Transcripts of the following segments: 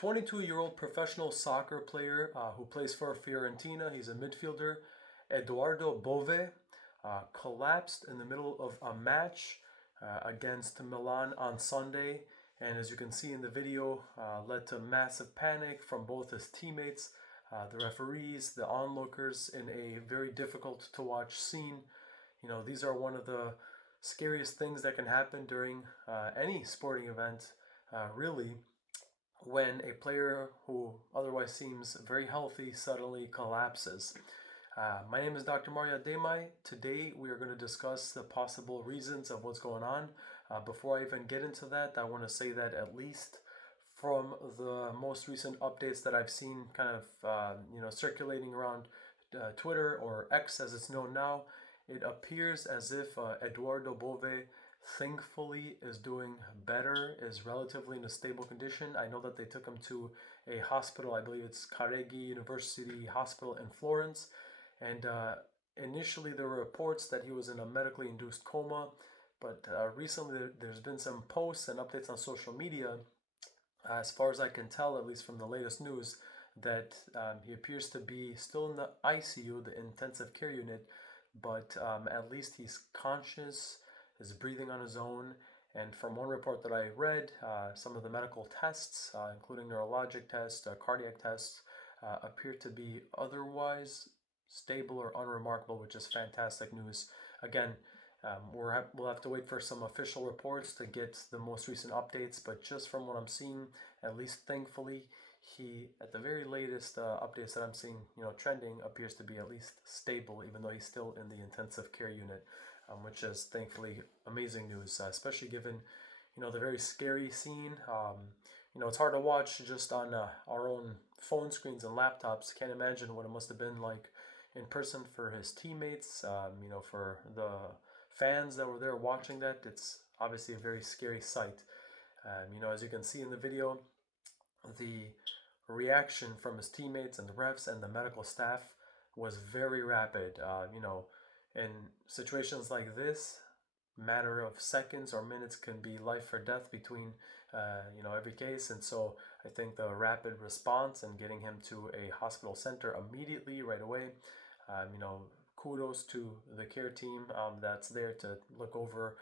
22-year-old professional soccer player who plays for Fiorentina. He's a midfielder. Edoardo Bove collapsed in the middle of a match against Milan on Sunday, and as you can see in the video, led to massive panic from both his teammates, the referees, the onlookers, in a very difficult to watch scene. These are one of the scariest things that can happen during any sporting event, really, when a player who otherwise seems very healthy suddenly collapses. My name is Dr. Ademaj. Today we are going to discuss the possible reasons of what's going on. Before I even get into that, I want to say that at least from the most recent updates that I've seen kind of circulating around Twitter, or X as it's known now, it appears as if Edoardo Bove thankfully is doing better, is relatively in a stable condition. I know that they took him to a hospital, I believe it's Careggi University Hospital in Florence, and initially there were reports that he was in a medically induced coma, but recently there's been some posts and updates on social media, as far as I can tell, at least from the latest news, that he appears to be still in the ICU, the intensive care unit, but at least he's conscious, is breathing on his own. And from one report that I read, some of the medical tests, including neurologic tests, cardiac tests, appear to be otherwise stable or unremarkable, which is fantastic news. Again, we'll have to wait for some official reports to get the most recent updates, but just from what I'm seeing, at least thankfully, he, at the very latest updates that I'm seeing, trending, appears to be at least stable, even though he's still in the intensive care unit, which is thankfully amazing news, especially given, the very scary scene. It's hard to watch just on our own phone screens and laptops. Can't imagine what it must have been like in person for his teammates, for the fans that were there watching that. It's obviously a very scary sight. As you can see in the video, the reaction from his teammates and the refs and the medical staff was very rapid. In situations like this, matter of seconds or minutes can be life or death between every case, and so I think the rapid response and getting him to a hospital center immediately right away, kudos to the care team that's there to look over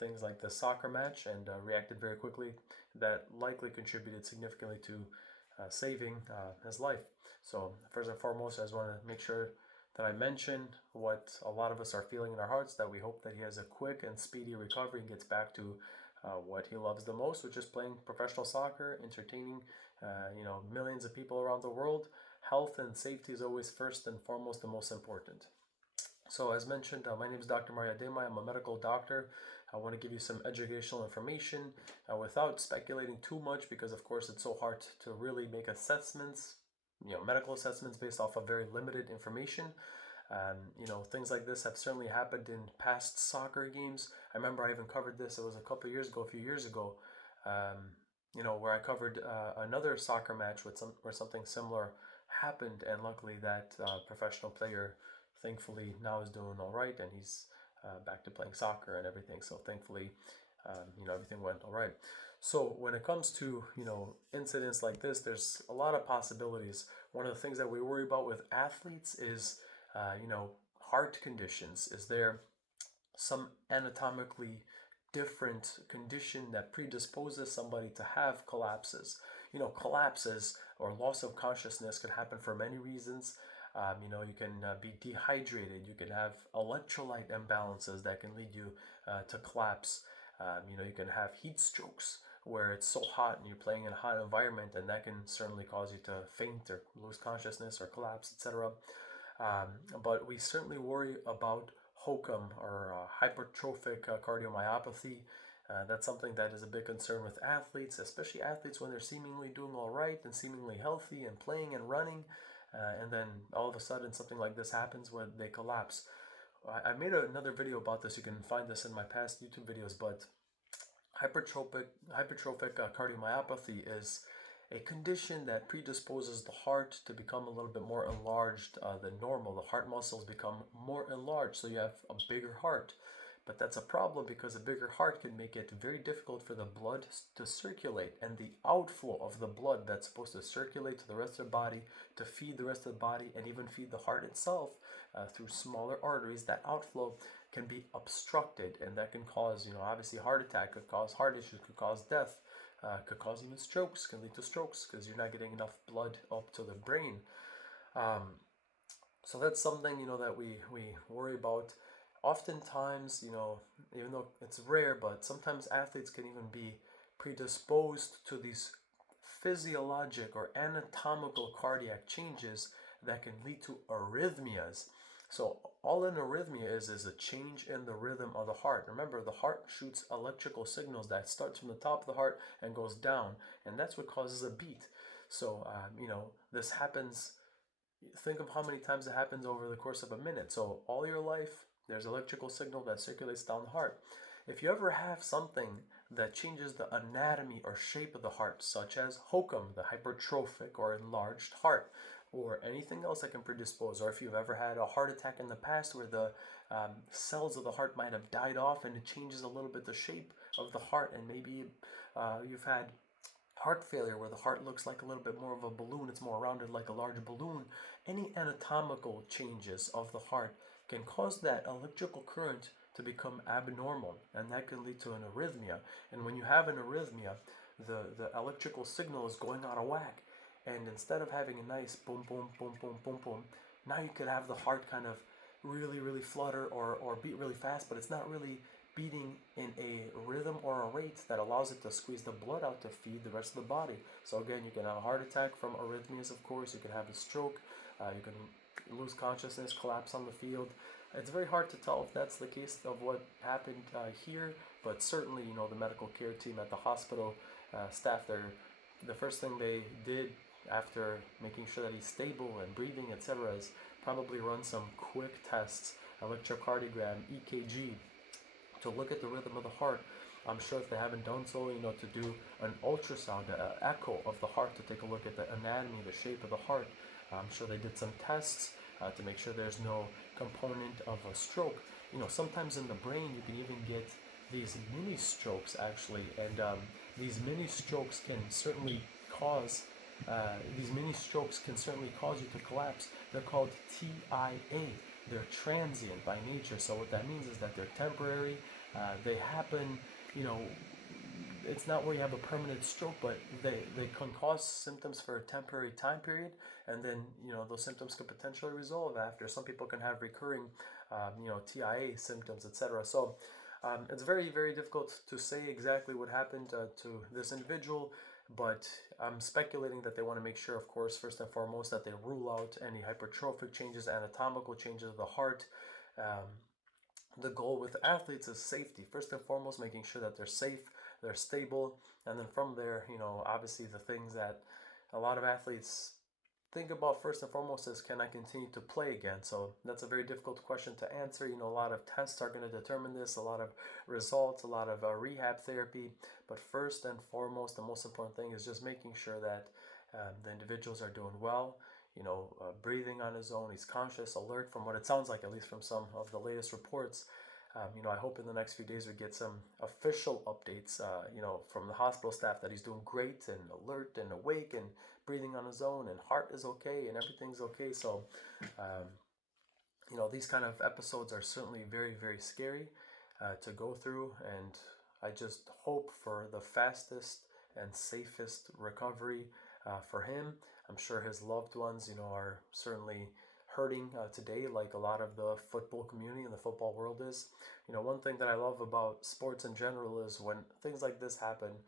things like the soccer match, and reacted very quickly. That likely contributed significantly to saving his life. So first and foremost, I just want to make sure that I mention what a lot of us are feeling in our hearts, that we hope that he has a quick and speedy recovery and gets back to what he loves the most, which is playing professional soccer, entertaining millions of people around the world. Health and safety is always first and foremost the most important. So as mentioned, my name is Dr. Ademaj. I'm a medical doctor. I want to give you some educational information without speculating too much, because of course it's so hard to really make assessments, medical assessments based off of very limited information. Things like this have certainly happened in past soccer games. I remember I even covered this, it was a few years ago, where I covered another soccer match where something similar happened, and luckily that professional player thankfully now is doing all right, and he's back to playing soccer and everything. So thankfully, everything went all right. So when it comes to, incidents like this, there's a lot of possibilities. One of the things that we worry about with athletes is, heart conditions. Is there some anatomically different condition that predisposes somebody to have collapses? Collapses or loss of consciousness could happen for many reasons. You can be dehydrated. You can have electrolyte imbalances that can lead you to collapse. You can have heat strokes, where it's so hot and you're playing in a hot environment, and that can certainly cause you to faint or lose consciousness or collapse, etc. But we certainly worry about HOCM, or hypertrophic cardiomyopathy. That's something that is a big concern with athletes, especially athletes when they're seemingly doing all right and seemingly healthy and playing and running. And then all of a sudden something like this happens where they collapse. I made another video about this. You can find this in my past YouTube videos, but hypertrophic cardiomyopathy is a condition that predisposes the heart to become a little bit more enlarged than normal. The heart muscles become more enlarged, so you have a bigger heart. But that's a problem because a bigger heart can make it very difficult for the blood to circulate, and the outflow of the blood that's supposed to circulate to the rest of the body, to feed the rest of the body, and even feed the heart itself through smaller arteries, that outflow can be obstructed, and that can cause, obviously heart attack, could cause heart issues, could cause death, could cause even strokes, can lead to strokes because you're not getting enough blood up to the brain. So that's something, that we worry about. Oftentimes, even though it's rare, but sometimes athletes can even be predisposed to these physiologic or anatomical cardiac changes that can lead to arrhythmias. So all an arrhythmia is a change in the rhythm of the heart. Remember, the heart shoots electrical signals that starts from the top of the heart and goes down, and that's what causes a beat. So this happens. Think of how many times it happens over the course of a minute. So all your life, there's electrical signal that circulates down the heart. If you ever have something that changes the anatomy or shape of the heart, such as HOCM, the hypertrophic or enlarged heart, or anything else that can predispose, or if you've ever had a heart attack in the past where the cells of the heart might have died off and it changes a little bit the shape of the heart, and maybe you've had heart failure where the heart looks like a little bit more of a balloon, it's more rounded like a large balloon. Any anatomical changes of the heart can cause that electrical current to become abnormal, and that can lead to an arrhythmia. And when you have an arrhythmia, the electrical signal is going out of whack, and instead of having a nice boom boom boom boom boom boom, now you could have the heart kind of really flutter or beat really fast, but it's not really beating in a rhythm or a rate that allows it to squeeze the blood out to feed the rest of the body. So again, you can have a heart attack from arrhythmias, of course. You can have a stroke. You can lose consciousness, collapse on the field. It's very hard to tell if that's the case of what happened here, but certainly, the medical care team at the hospital staff there, the first thing they did after making sure that he's stable and breathing, etc., is probably run some quick tests, electrocardiogram, EKG, to look at the rhythm of the heart. I'm sure if they haven't done so, to do an ultrasound, echo of the heart to take a look at the anatomy, the shape of the heart. I'm sure they did some tests to make sure there's no component of a stroke. Sometimes in the brain you can even get these mini strokes actually, and these mini strokes can certainly cause you to collapse. They're called TIA. They're transient by nature. So what that means is that they're temporary. They happen, it's not where you have a permanent stroke, but they can cause symptoms for a temporary time period, and then those symptoms could potentially resolve after. Some people can have recurring TIA symptoms, etc. So it's very, very difficult to say exactly what happened to this individual, but I'm speculating that they want to make sure, of course, first and foremost, that they rule out any hypertrophic changes, anatomical changes of the heart. The goal with athletes is safety. First and foremost, making sure that they're safe, they're stable, and then from there, obviously the things that a lot of athletes think about first and foremost is, can I continue to play again? So that's a very difficult question to answer. A lot of tests are going to determine this, a lot of results, a lot of rehab therapy. But first and foremost, the most important thing is just making sure that the individuals are doing well, breathing on his own, he's conscious, alert, from what it sounds like, at least from some of the latest reports. I hope in the next few days we get some official updates, from the hospital staff that he's doing great and alert and awake and breathing on his own and heart is okay and everything's okay. So, these kind of episodes are certainly very, very scary to go through, and I just hope for the fastest and safest recovery for him. I'm sure his loved ones, are certainly hurting today, like a lot of the football community and the football world is. One thing that I love about sports in general is when things like this happen,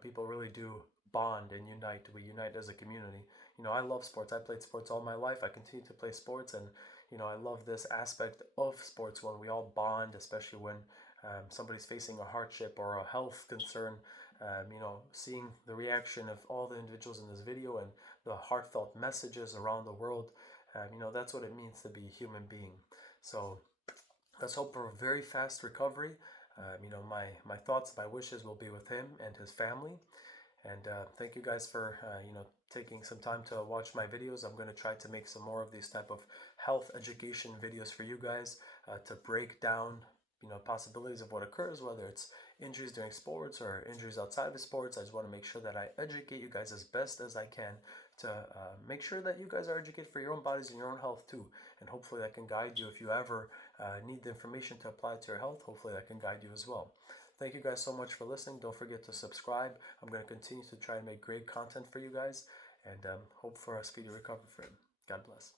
people really do bond and unite. We unite as a community. I love sports. I played sports all my life. I continue to play sports, and I love this aspect of sports when we all bond, especially when somebody's facing a hardship or a health concern. Seeing the reaction of all the individuals in this video and the heartfelt messages around the world, that's what it means to be a human being. So let's hope for a very fast recovery. My thoughts, my wishes will be with him and his family. And thank you guys for taking some time to watch my videos. I'm going to try to make some more of these type of health education videos for you guys to break down possibilities of what occurs, whether it's injuries during sports or injuries outside the sports. I just want to make sure that I educate you guys as best as I can to make sure that you guys are educated for your own bodies and your own health too. And hopefully that can guide you if you ever need the information to apply to your health. Hopefully that can guide you as well. Thank you guys so much for listening. Don't forget to subscribe. I'm going to continue to try and make great content for you guys, and hope for a speedy recovery for him. God bless.